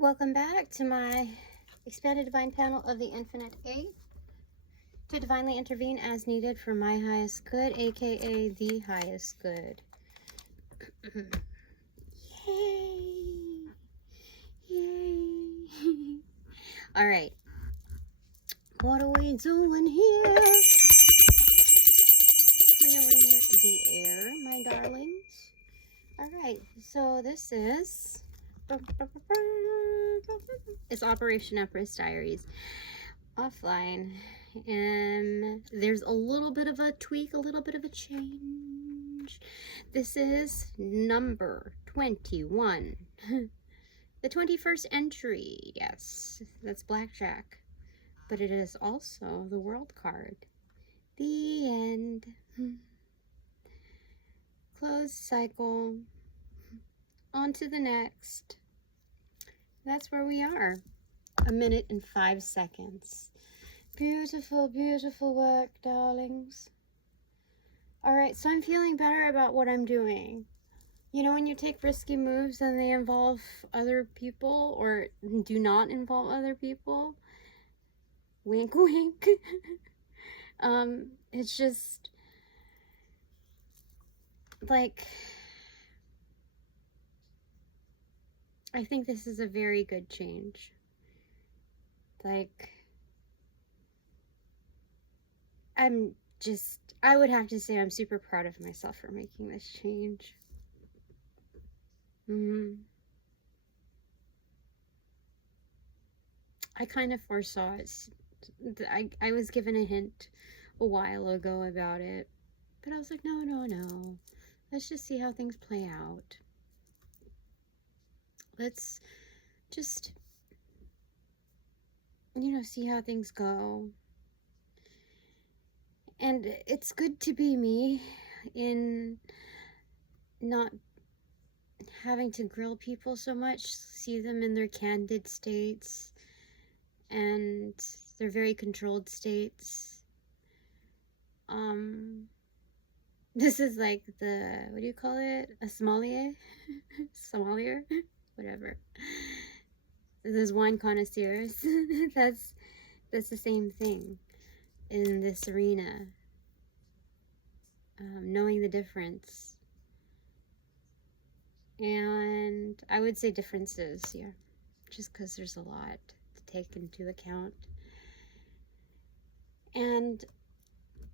Welcome back to my expanded divine panel of the Infinite Eight. To divinely intervene as needed for my highest good, aka the highest good. Yay! Yay! Alright. What are we doing here? Clearing the air, my darlings. Alright, so this is... It's Operation Empress Diaries offline, and there's a little bit of a tweak, a little bit of a change. This is number 21, the 21st entry. Yes, that's blackjack, but it is also the world card. The end. Close cycle. On to the next. That's where we are. 1 minute and 5 seconds. Beautiful, beautiful work, darlings. Alright, so I'm feeling better about what I'm doing. You know, when you take risky moves and they involve other people or do not involve other people? Wink, wink. It's just like... I think this is a very good change. Like, I would have to say I'm super proud of myself for making this change. I kind of foresaw it. I was given a hint a while ago about it, but I was like, no. Let's just see how things play out. Let's just, you know, see how things go. And it's good to be me in not having to grill people so much, see them in their candid states and their very controlled states. This is like the, what do you call it? A sommelier? Sommelier? Whatever. Those wine connoisseurs. That's the same thing in this arena. Knowing the difference. And I would say differences, yeah. Just because there's a lot to take into account. And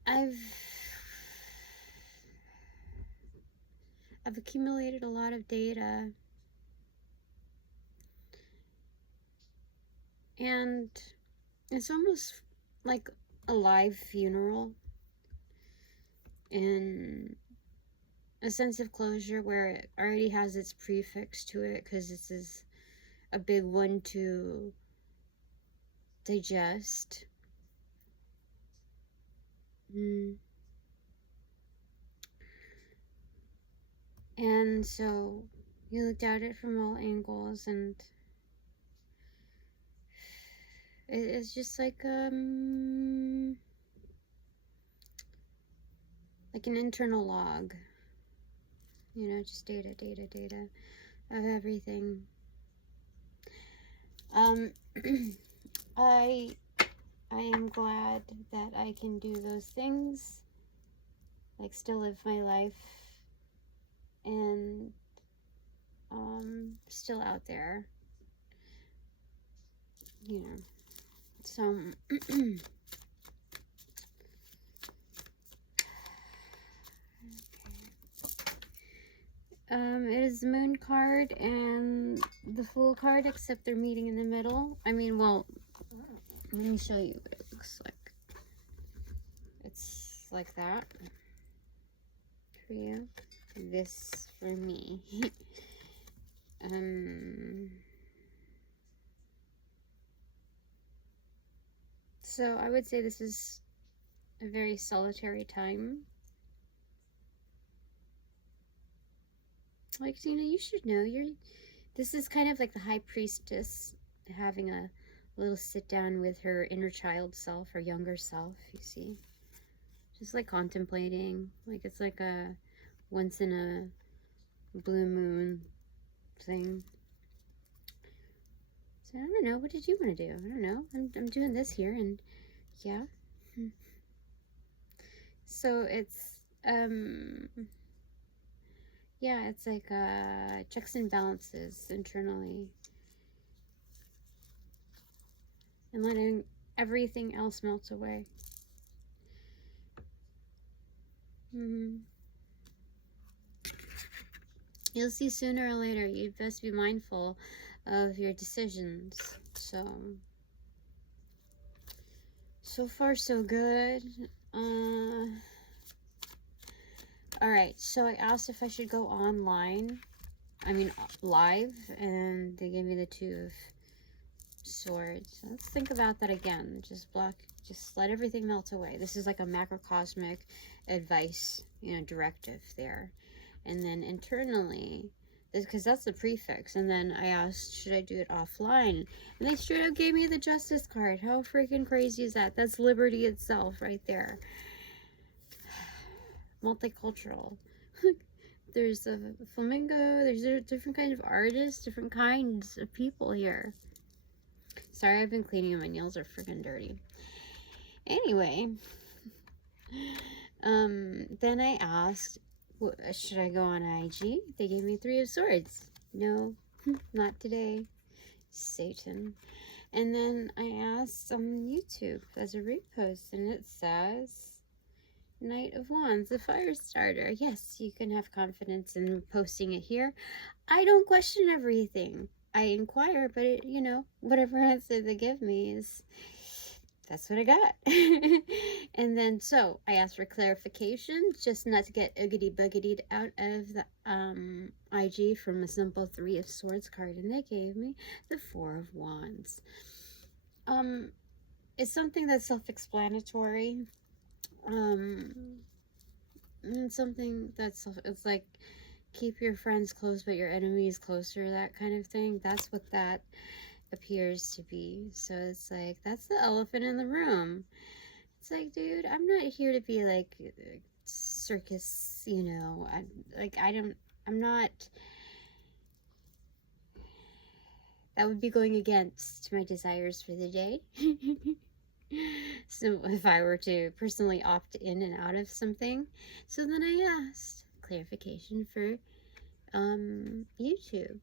I've accumulated a lot of data. And it's almost like a live funeral in a sense of closure where it already has its prefix to it because this is a big one to digest. And so you looked at it from all angles, and it's just like an internal log, you know, just data of everything. I am glad that I can do those things, like still live my life, and still out there, you know. So it is the Moon card and the Fool card, except they're meeting in the middle. I mean, well, let me show you what it looks like. It's like that for you. This for me. So I would say this is a very solitary time. Like, Tina, you should know, this is kind of like the High Priestess having a little sit down with her inner child self, or younger self, you see. Just like contemplating, like it's like a once in a blue moon thing. I don't know. What did you want to do? I don't know. I'm doing this here, and yeah. So it's yeah, it's like checks and balances internally, and letting everything else melt away. You'll see sooner or later. You best be mindful of your decisions. So far so good. Alright, so I asked if I should go online. I mean live, and they gave me the Two of Swords. Let's think about that again. Just let everything melt away. This is like a macrocosmic advice, you know, directive there. And then internally, because that's the prefix, and then I asked, should I do it offline? And they straight up gave me the Justice card. How freaking crazy is that? That's liberty itself right there. Multicultural. There's a flamingo, there's different kinds of artists, different kinds of people here. Sorry, I've been cleaning and my nails are freaking dirty. Anyway, then I asked, should I go on IG? They gave me Three of Swords. No, not today. Satan. And then I asked on YouTube as a repost, and it says Knight of Wands, the fire starter. Yes, you can have confidence in posting it here. I don't question everything. I inquire, but it, you know, whatever answer they give me is, that's what I got. And then, so I asked for clarification, just not to get oogity-boogitied out of the IG from a simple Three of Swords card, and they gave me the Four of Wands. It's something that's self-explanatory. And something that's, it's like, keep your friends close but your enemies closer, that kind of thing. That's what that appears to be. So it's like, that's the elephant in the room. It's like, dude, I'm not here to be like circus, you know. I'm not, that would be going against my desires for the day. So if I were to personally opt in and out of something, so then I asked clarification for YouTube.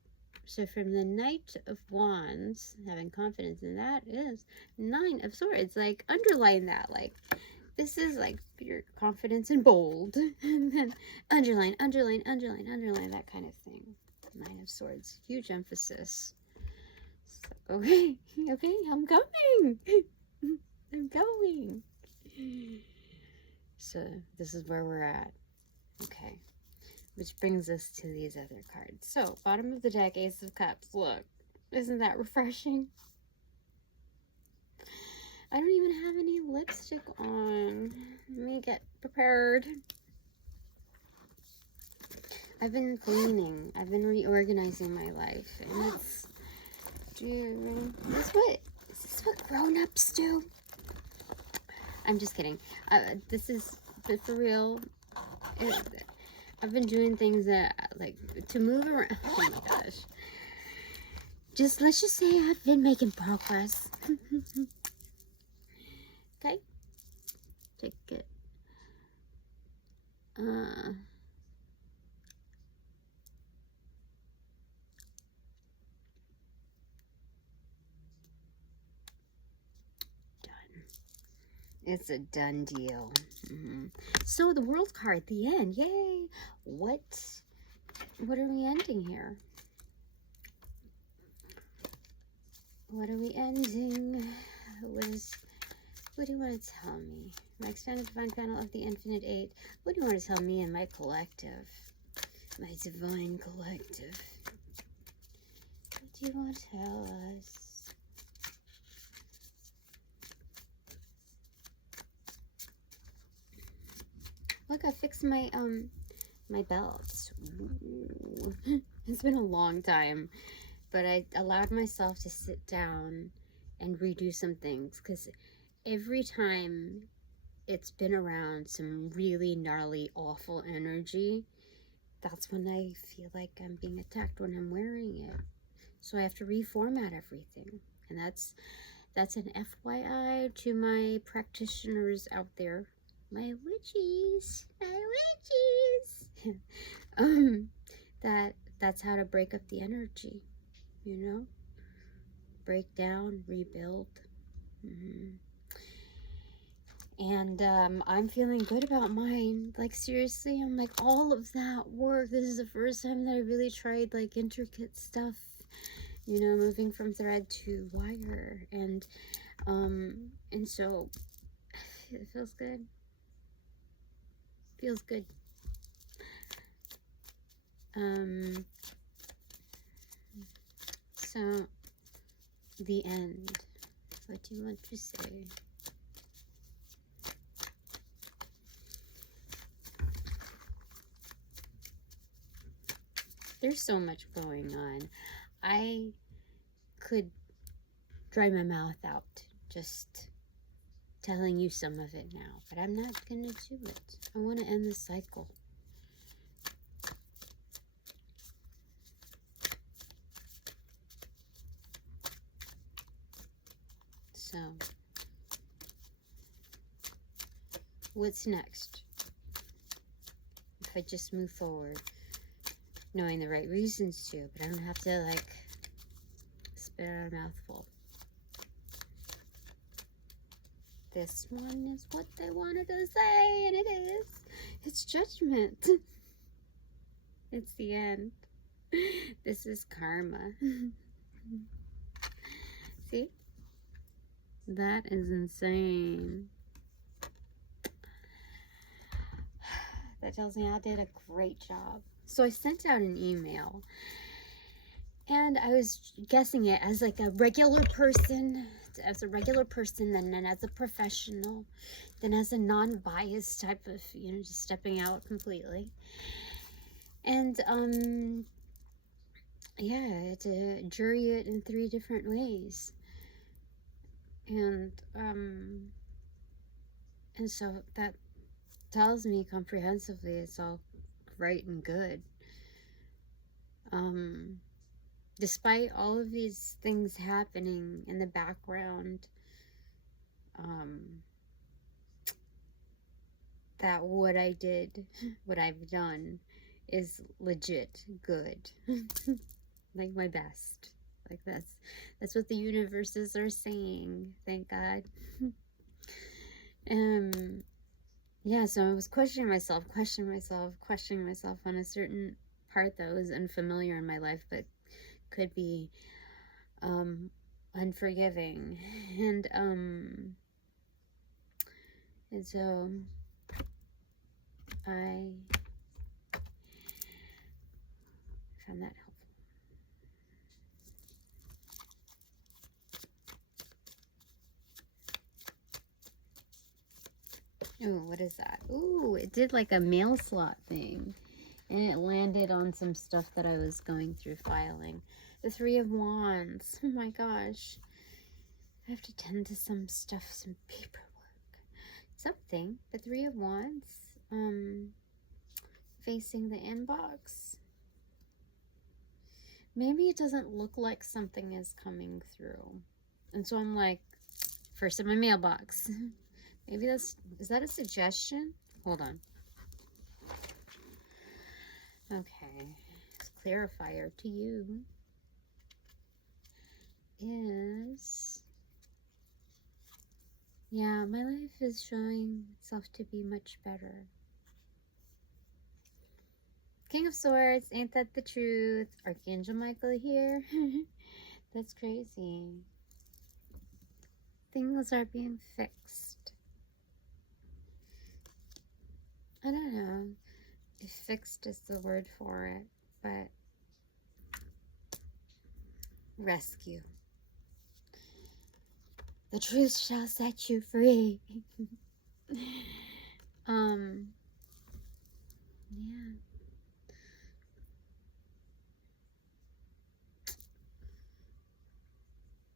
So from the Knight of Wands, having confidence in that, is Nine of Swords. Like, underline that. Like, this is like your confidence in bold. And then underline, underline, underline, underline, that kind of thing. Nine of Swords. Huge emphasis. So, okay, okay, I'm coming. I'm going. So this is where we're at. Okay. Which brings us to these other cards. So, bottom of the deck, Ace of Cups. Look, isn't that refreshing? I don't even have any lipstick on. Let me get prepared. I've been cleaning. I've been reorganizing my life. And it's, dude, is this what grown-ups do? I'm just kidding. This is, but for real, I've been doing things that, like, to move around. Oh my gosh. Let's just say I've been making progress. Okay? Take it. Done. It's a done deal. So the World card, the end. Yay! What are we ending here? What are we ending? What do you want to tell me? My expanded divine panel of the Infinite Eight. What do you want to tell me and my collective? My divine collective. What do you want to tell us? Look, I fixed my my belts. Ooh. It's been a long time, but I allowed myself to sit down and redo some things, because every time it's been around some really gnarly, awful energy, that's when I feel like I'm being attacked, when I'm wearing it. So I have to reformat everything. And that's an FYI to my practitioners out there. My witchies. That's how to break up the energy, you know? Break down, rebuild. And I'm feeling good about mine. Like, seriously, I'm like, all of that work. This is the first time that I really tried, like, intricate stuff, you know, moving from thread to wire. And so it feels good. Feels good. So the end. What do you want to say? There's so much going on. I could dry my mouth out just telling you some of it now, but I'm not gonna do it. I want to end the cycle. So, what's next? If I just move forward, knowing the right reasons to, but I don't have to, like, spit out a mouthful. This one is what they wanted to say, and it is. It's judgment. It's the end. This is karma. See? That is insane. That tells me I did a great job. So I sent out an email, and I was guessing it as like a regular person, then as a professional, then as a non-biased type of, you know, just stepping out completely. And yeah, to jury it in 3 different ways. And so that tells me comprehensively it's all right and good. Despite all of these things happening in the background, that what I've done is legit good. Like my best. Like that's what the universes are saying. Thank God. Yeah, so I was questioning myself on a certain part that was unfamiliar in my life, but could be unforgiving. And so I found that helpful. Oh, what is that? Ooh, it did like a mail slot thing. And it landed on some stuff that I was going through filing. The 3 of Wands. Oh my gosh. I have to tend to some stuff, some paperwork. Something. The 3 of Wands. Facing the inbox. Maybe it doesn't look like something is coming through. And so I'm like, first in my mailbox. Maybe is that a suggestion? Hold on. Okay. Clarifier to you is, yeah, my life is showing itself to be much better. King of Swords, ain't that the truth? Archangel Michael here. That's crazy. Things are being fixed. I don't know if fixed is the word for it, but rescue. The truth shall set you free. Yeah.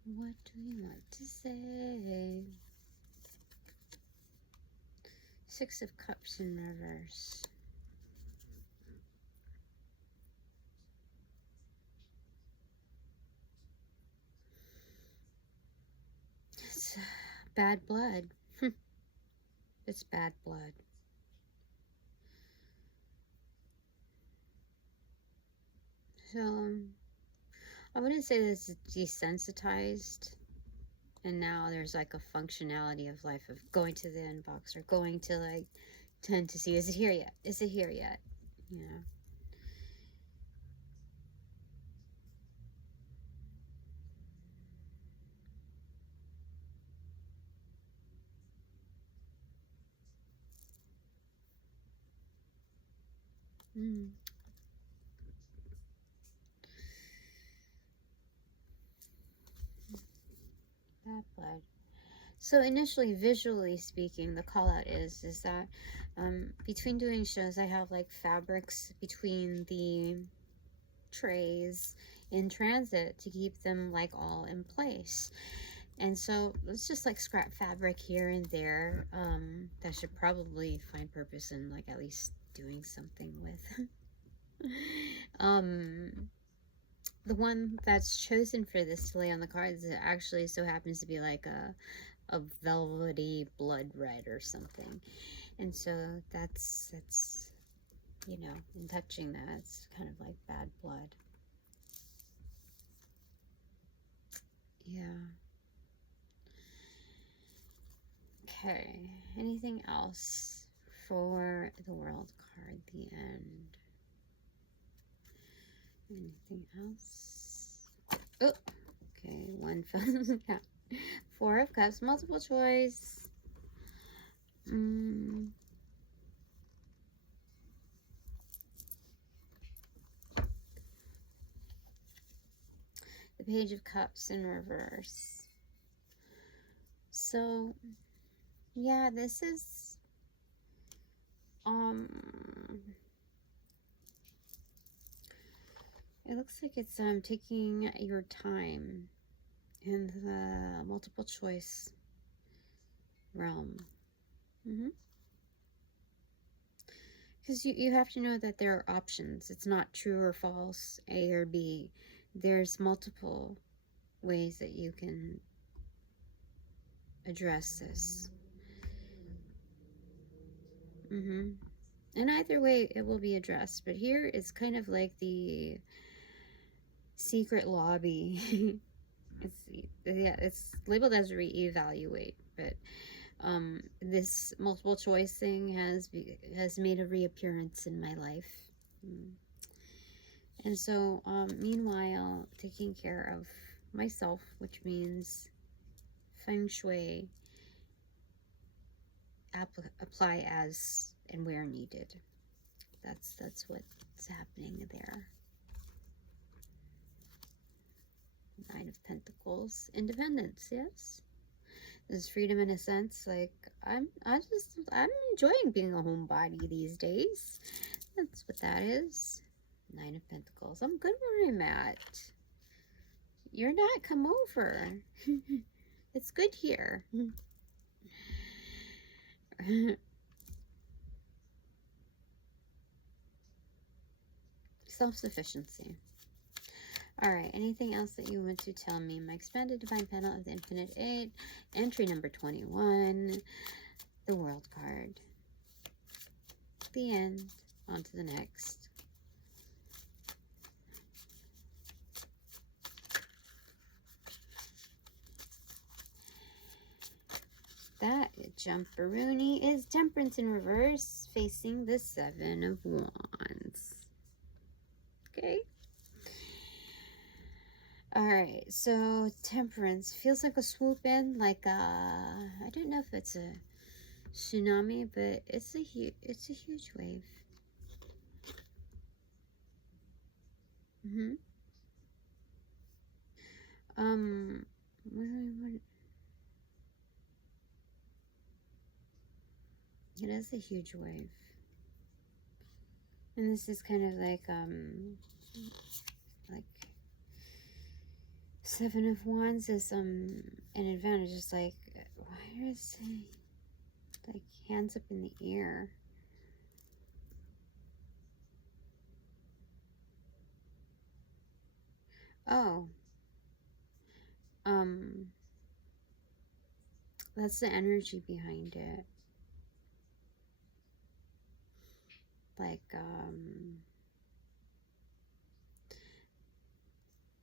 What do we want to say? 6 of Cups in reverse. bad blood. It's bad blood. So, I wouldn't say this is desensitized. And now there's like a functionality of life of going to the inbox or going to like tend to see, is it here yet? Is it here yet? You know. Bad blood. So initially, visually speaking, the call out is that between doing shows, I have like fabrics between the trays in transit to keep them like all in place. And so it's just like scrap fabric here and there that should probably find purpose in like at least doing something with. The one that's chosen for this to lay on the cards actually so happens to be like a velvety blood red or something. And so that's you know, in touching that, it's kind of like bad blood. Yeah. Okay, anything else for the world card, the end? Anything else? Oh, okay, one fell out. Four of Cups, multiple choice. The Page of Cups in reverse. So, yeah, this is, it looks like it's taking your time in the multiple choice realm. Because you have to know that there are options. It's not true or false, A or B. There's multiple ways that you can address this. And either way, it will be addressed. But here, it's kind of like the secret lobby. It's labeled as reevaluate, but this multiple choice thing has made a reappearance in my life. And so, meanwhile, taking care of myself, which means feng shui, apply as and where needed. That's what's happening there. Nine of Pentacles, independence, yes. There's freedom in a sense. Like I'm enjoying being a homebody these days. That's what that is. Nine of Pentacles. I'm good where I'm at. You're not. Come over. It's good here. Self-sufficiency. Alright, anything else that you want to tell me? My expanded divine panel of the Infinite Eight, entry number 21, the World card. The end. On to the next. That jumperoonie is Temperance in reverse, facing the Seven of Wands. Okay. Alright, so Temperance feels like a swoop in, like I don't know if it's a tsunami, but it's a huge wave. It is a huge wave. And this is kind of like Seven of Wands is an advantage. It's like, why is he like hands up in the air? Oh. That's the energy behind it. Like,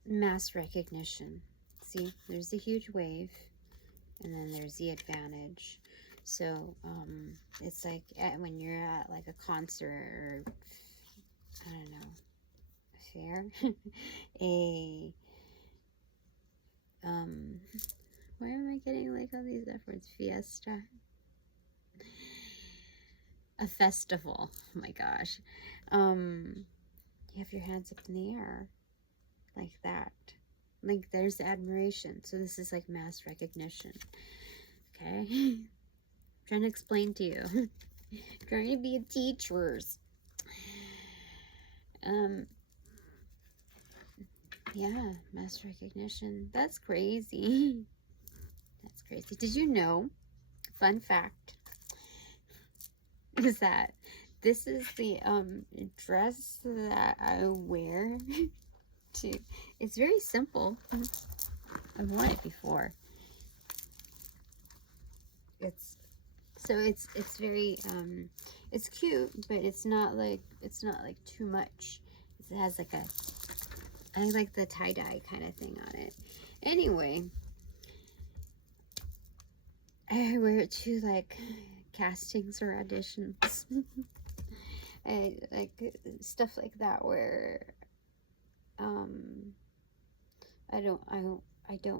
mass recognition. See, there's a huge wave, and then there's the advantage. So, it's like when you're at like a concert or, I don't know, a fair, why am I getting like all these F words? Fiesta. A festival. Oh my gosh. You have your hands up in the air like that. Like there's admiration. So this is like mass recognition. Okay. I'm trying to explain to you. Trying to be a teacher. Yeah, mass recognition. That's crazy. That's crazy. Did you know, fun fact, is that this is the dress that I wear to, it's very simple. I've worn it before. It's very it's cute, but it's not like too much. It has like a, I like the tie-dye kind of thing on it. Anyway, I wear it to like castings or auditions. I like stuff like that where I don't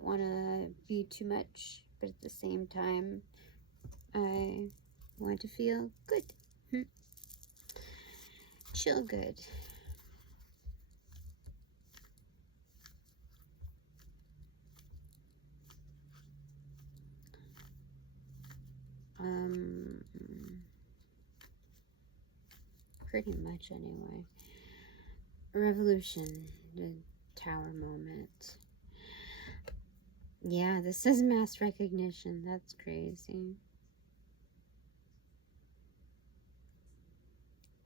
want to be too much, but at the same time I want to feel good. Chill good. Pretty much anyway. Revolution, the tower moment. Yeah, this is mass recognition. That's crazy.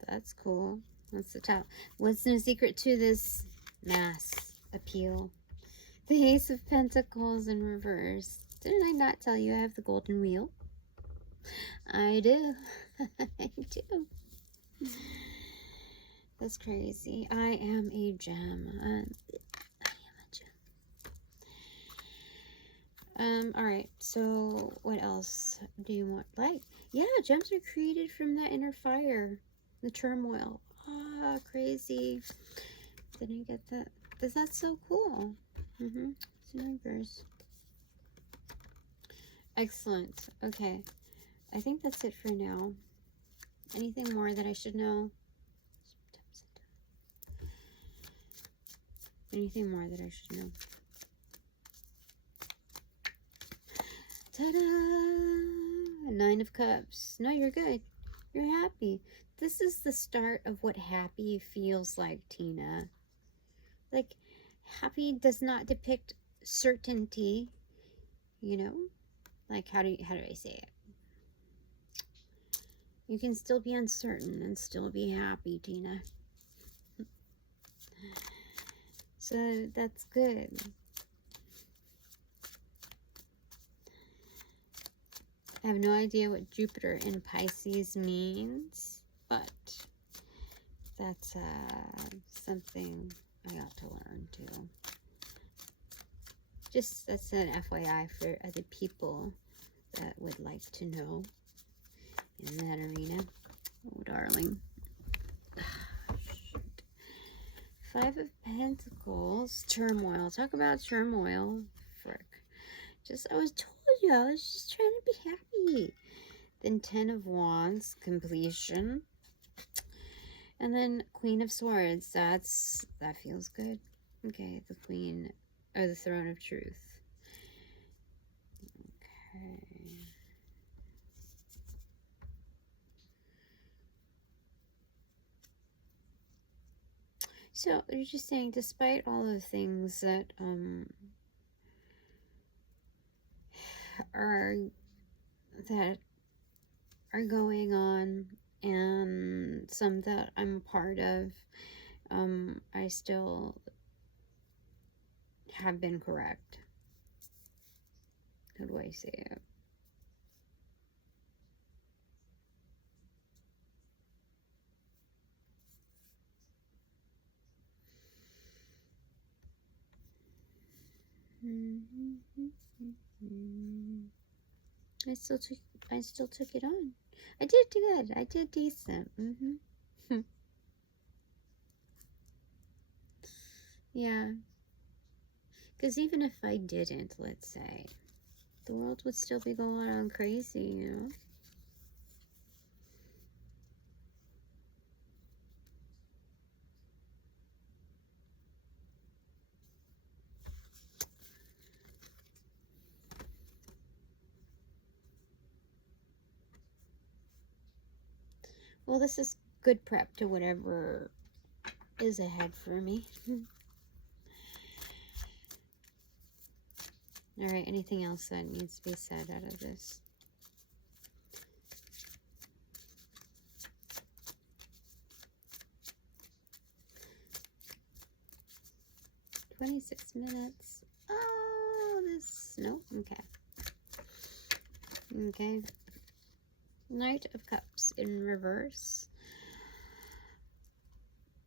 That's cool. What's the top? What's the secret to this mass appeal? The Ace of Pentacles in reverse. Didn't I not tell you I have the golden wheel? I do. I do. That's crazy. I am a gem. I am a gem. Alright, so what else do you want? Like, yeah, gems are created from that inner fire. The turmoil. Ah, crazy. Didn't get that. That's so cool. It's numbers. Excellent. Okay. I think that's it for now. Anything more that I should know? Anything more that I should know? Ta-da! 9 of Cups. No, you're good. You're happy. This is the start of what happy feels like, Tina. Like, happy does not depict certainty, you know? Like, how do I say it? You can still be uncertain and still be happy, Tina. So that's good. I have no idea what Jupiter in Pisces means, but that's something I ought to learn too. Just that's an FYI for other people that would like to know in that arena. Oh, darling. Shoot. 5 of Pentacles, turmoil. Talk about turmoil. Frick. I was told you, I was just trying to be happy. Then 10 of Wands, completion. And then Queen of Swords, that feels good. Okay, the Queen, or the Throne of Truth. Okay. So, you're just saying, despite all the things that, are going on, and some that I'm a part of, I still have been correct. How do I say it? I still took it on. I did good. I did decent. Yeah. Because even if I didn't, let's say, the world would still be going on crazy, you know? Well, this is good prep to whatever is ahead for me. All right, anything else that needs to be said out of this? $26. Oh, nope, okay. Okay. Knight of Cups in reverse.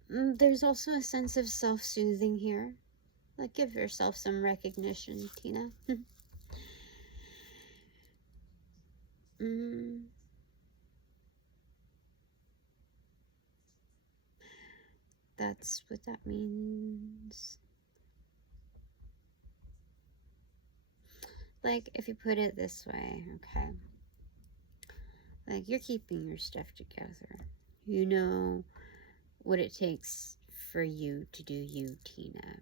There's also a sense of self-soothing here. Like, give yourself some recognition, Tina. That's what that means. Like, if you put it this way, okay. Like, you're keeping your stuff together. You know what it takes for you to do you, Tina.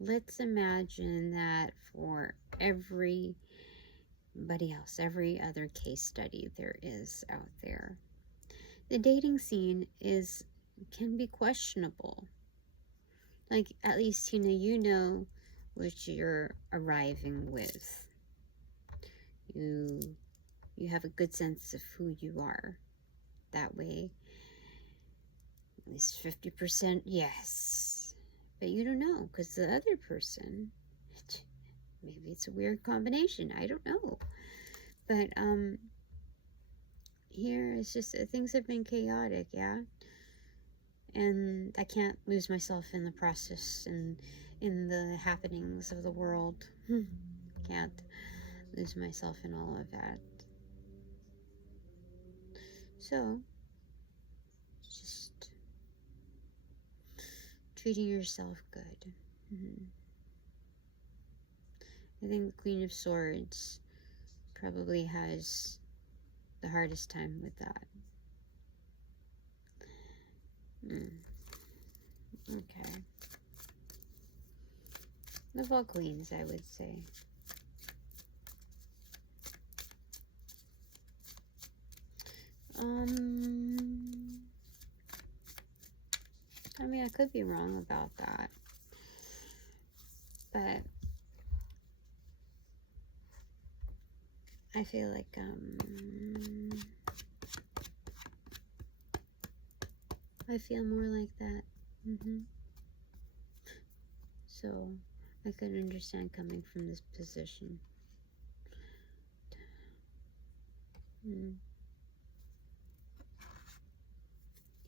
Let's imagine that for everybody else, every other case study there is out there, the dating scene can be questionable. Like, at least, Tina, you know what you're arriving with. You have a good sense of who you are. That way, at least 50% yes. But you don't know, because the other person, maybe it's a weird combination, I don't know. But here it's just things have been chaotic, yeah. And I can't lose myself in the process and in the happenings of the world. Can't lose myself in all of that. So, just treating yourself good. I think the Queen of Swords probably has the hardest time with that. Okay. Of all queens, I would say. I mean, I could be wrong about that. But I feel like, I feel more like that. So, I could understand coming from this position.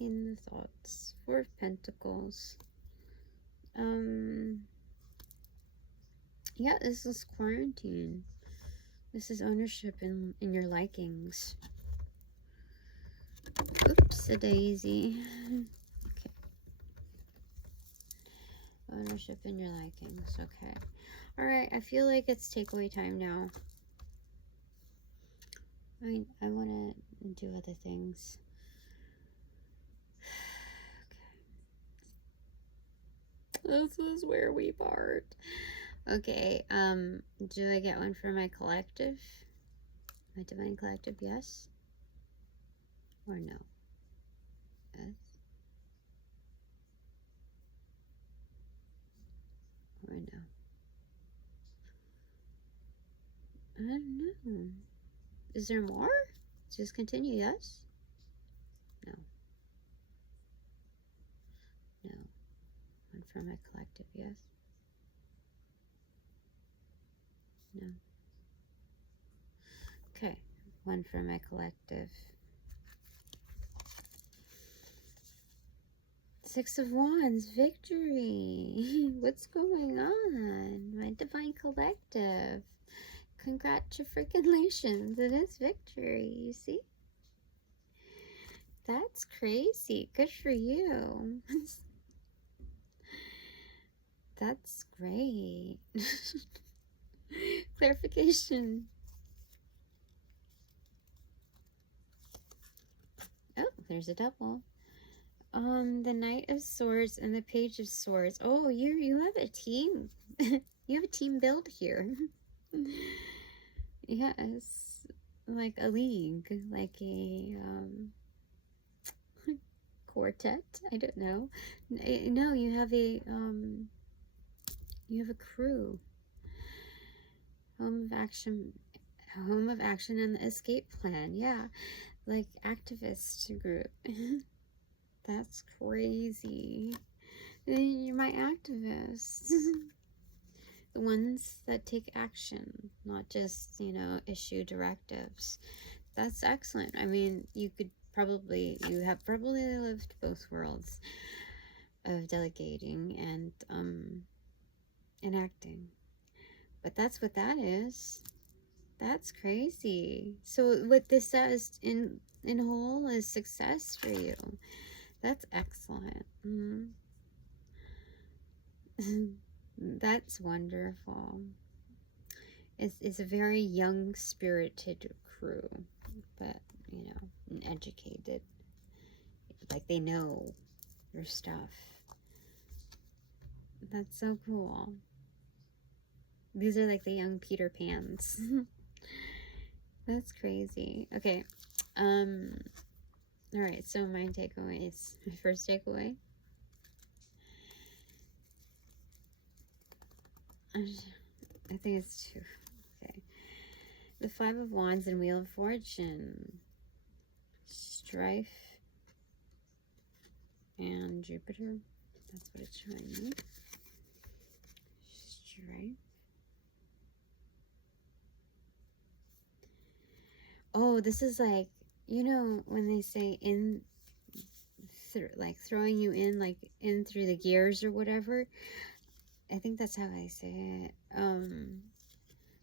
In the thoughts. Four of Pentacles. Yeah, this is quarantine. This is ownership in your likings. Oops-a-daisy. Okay. Ownership in your likings. Okay. Alright, I feel like it's takeaway time now. I want to do other things. Okay. This is where we part. Okay, do I get one for my collective? My divine collective, yes? Or no? Yes? Or no? I don't know. Is there more? Just continue, yes? No. No. One for my collective, yes? No. Okay, one for my collective. Six of Wands, victory. What's going on? My divine collective. Congratulations. It is victory, you see? That's crazy. Good for you. That's great. Clarification. Oh, there's a double. The Knight of Swords and the Page of Swords. Oh, you have a team. You have a team build here. Yes, like a league, like a quartet. I don't know. No, you have a crew. Home of action, and the escape plan. Yeah, like activist group. That's crazy. You're my activists. The ones that take action, not just, you know, issue directives. That's excellent. I mean, you have probably lived both worlds of delegating and acting. But that's what that is. That's crazy. So what this says in whole is success for you. That's excellent. That's wonderful. It's a very young spirited crew, but you know, educated. Like they know their stuff. That's so cool. These are like the young Peter Pans. That's crazy. Okay. Alright, so my takeaways. My first takeaway. I think it's 2. Okay. The 5 of Wands and Wheel of Fortune. Strife. And Jupiter. That's what it's showing me. Strife. Oh, this is like, you know, when they say like throwing you in, like in through the gears or whatever. I think that's how I say it.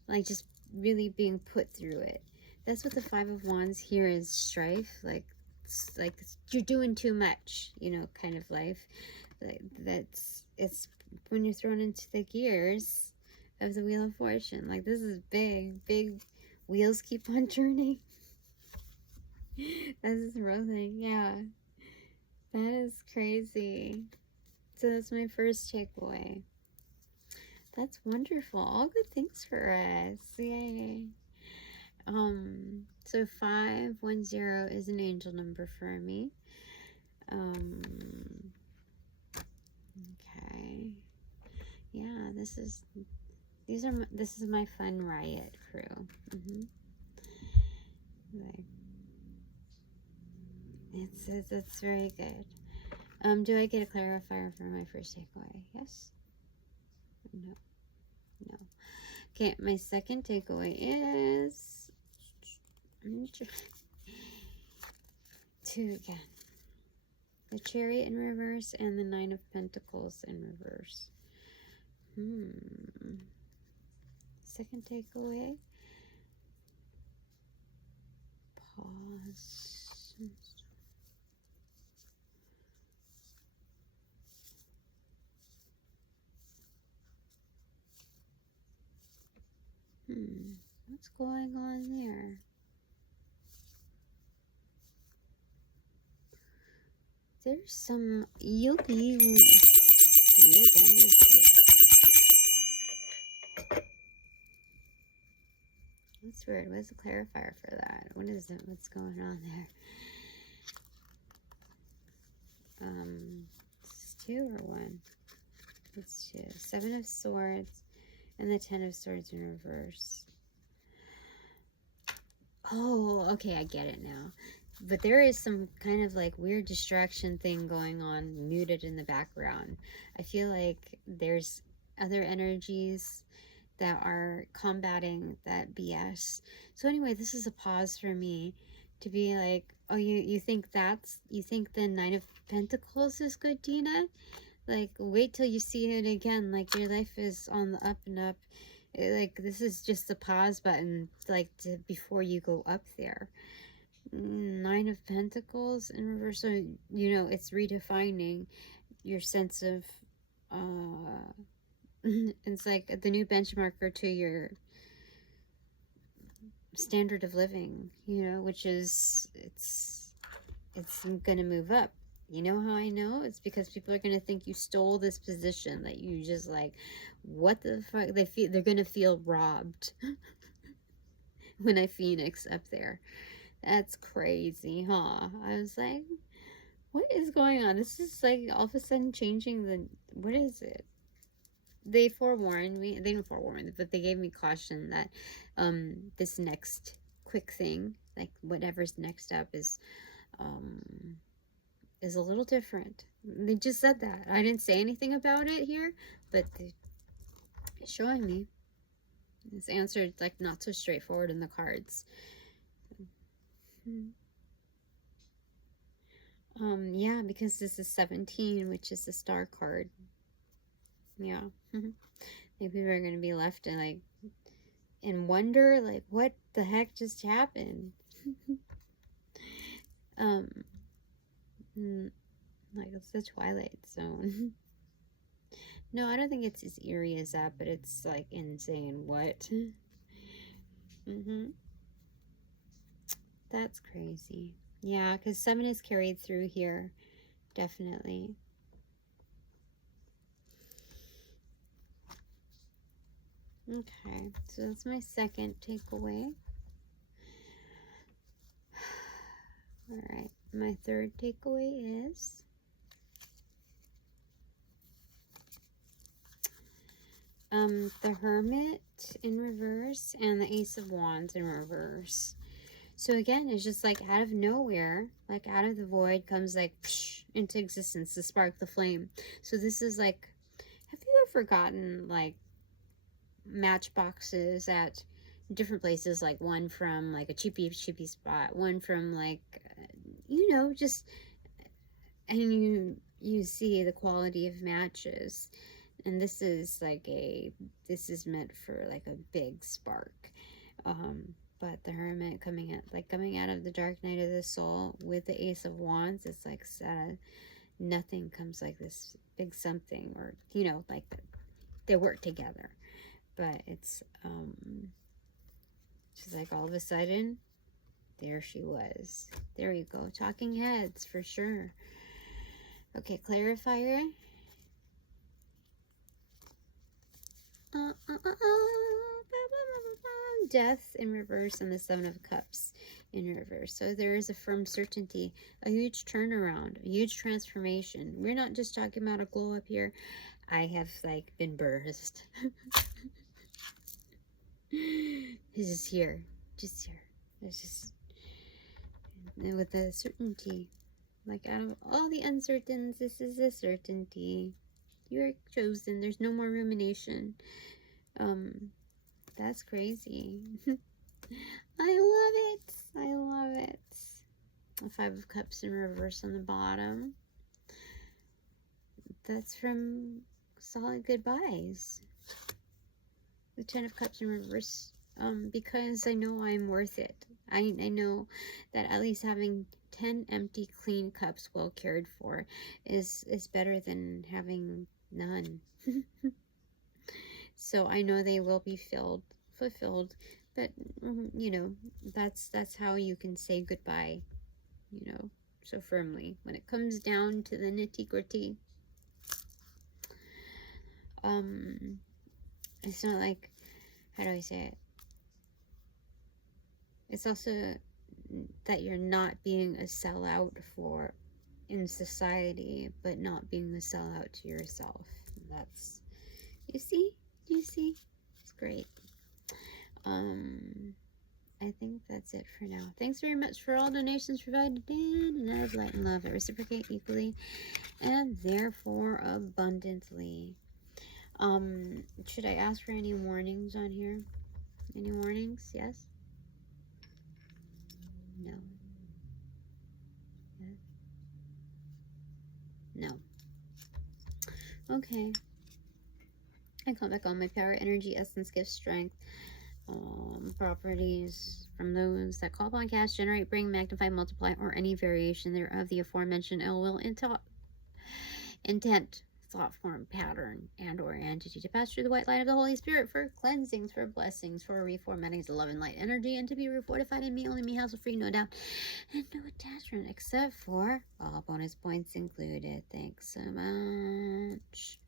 Like just really being put through it. That's what the 5 of Wands here is. Strife, like you're doing too much, you know, kind of life. Like it's when you're thrown into the gears of the Wheel of Fortune. Like this is big wheels keep on turning. This is rolling. Yeah, that is crazy. So that's my first takeaway. That's wonderful. All good things for us. Yay. So 510 is an angel number for me. Okay. Yeah, this is my fun riot crew. It's very good. Do I get a clarifier for my first takeaway? Yes? No. No. Okay, my second takeaway is 2 again. The Chariot in reverse and the 9 of Pentacles in reverse. Second takeaway. Pause. What's going on there? There's some weird energy. That's weird. What's the clarifier for that? What is it? What's going on there? It's 2 or 1? It's 2. 7 of Swords and the 10 of Swords in reverse. Oh, okay, I get it now. But there is some kind of like weird distraction thing going on, muted in the background. I feel like there's other energies that are combating that BS. So anyway, this is a pause for me to be like, Oh, you think you think the Nine of Pentacles is good, Dina? Like, wait till you see it again. Like, your life is on the up and up. Like, this is just the pause button, like, before you go up there. Nine of Pentacles in reverse. So, you know, it's redefining your sense of, it's like the new benchmarker to your standard of living, you know, which is, it's gonna move up. You know how I know? It's because people are gonna think you stole this position, that you just like, what the fuck? They're gonna feel robbed when I phoenix up there. That's crazy, huh? I was like, what is going on? This is like all of a sudden changing the, what is it? They forewarned me. They didn't forewarn me, but they gave me caution that this next quick thing, like whatever's next up, is a little different. They just said that. I didn't say anything about it here, but they're showing me. It's answered like not so straightforward in the cards. Yeah, because this is 17, which is the star card. Yeah. Maybe we're gonna be left in like in wonder, like what the heck just happened? Like it's the Twilight Zone. No, I don't think it's as eerie as that, but it's like insane. What? That's crazy. Yeah, because 7 is carried through here, definitely. Okay, so that's my second takeaway. All right, my third takeaway is the Hermit in reverse and the Ace of Wands in reverse. So again, it's just like out of nowhere, like out of the void comes like psh, into existence, the spark, the flame. So this is like, have you ever gotten like matchboxes at different places, like one from like a cheapy spot, one from like, you know, just, and you see the quality of matches, and this is like this is meant for like a big spark. But the Hermit coming out of the dark night of the soul with the Ace of Wands, it's like nothing comes like this big something, or you know, like they work together. But it's she's like, all of a sudden, there she was. There you go. Talking heads for sure. Okay, clarifier. Death in reverse and the 7 of Cups in reverse. So there is a firm certainty, a huge turnaround, a huge transformation. We're not just talking about a glow up here. I have like been birthed. This is here, just here. It's just, and with the certainty, like out of all the uncertains, this is a certainty. You are chosen. There's no more rumination. That's crazy. I love it. I love it. A 5 of Cups in reverse on the bottom. That's from solid goodbyes. The 10 of Cups in reverse. Because I know I'm worth it. I know that at least having 10 empty, clean cups well cared for is better than having none. So I know they will be fulfilled, but you know, that's how you can say goodbye, you know, so firmly when it comes down to the nitty-gritty. It's not like, how do I say it? It's also that you're not being a sellout in society, but not being a sellout to yourself. That's, you see, it's great. I think that's it for now. Thanks very much for all donations provided in, and light and love that reciprocate equally and therefore abundantly. Should I ask for any warnings on here? Any warnings? Yes? No. No. Okay. I call back on my power, energy, essence, gift, strength, properties from those that call upon, cast, generate, bring, magnify, multiply, or any variation thereof the aforementioned ill will, intent, thought form, pattern, and or entity to pass through the white light of the Holy Spirit for cleansings, for blessings, for reformatting to love and light energy, and to be refortified in me, only me, hassle-free, no doubt, and no attachment, except for all bonus points included. Thanks so much.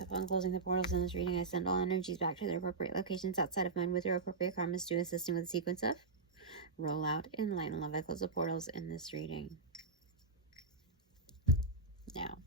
Upon closing the portals in this reading, I send all energies back to their appropriate locations outside of mine with their appropriate karmas to assisting with the sequence of roll out in light and love. I close the portals in this reading. Now.